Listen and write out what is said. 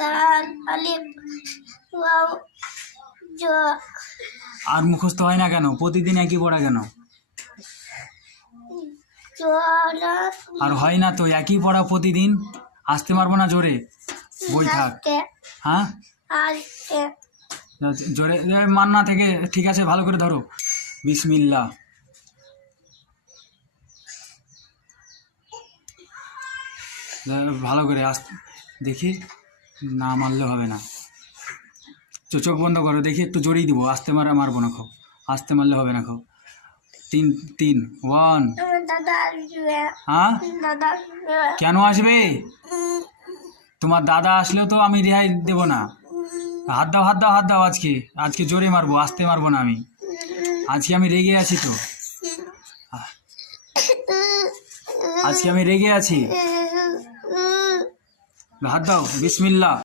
দাল আলিফ ওয়াও জ। আর মুখস্থ হয় না কেন? প্রতিদিন একই পড়া কেন? আর হয় না তো একই পড়া প্রতিদিন? আসতে পারবো না জোরে? বই থাক। হ্যাঁ জোরে মান্না থেকে ঠিক আছে, ভালো করে ধরো। বিসমিল্লাহ। ভালো করে আসতে দেখি, না মারলে হবে না। চোখ বন্ধ করো, দেখি একটু জোরেই দিব। আসতে মারবো না, খাও। আসতে মারলে হবে না, খাও। 3 3 1। হ্যাঁ কেন আসবে? তোমার দাদা আসলেও তো আমি রেহাই দেবো না। হাত দাও হাত দাও হাত দাও। আজকে জোরে মারবো, আসতে মারবো না আমি। আজকে আমি রেগে আছি তো, আজকে আমি রেগে আছি। হাত দাও। বিসমিল্লাহ।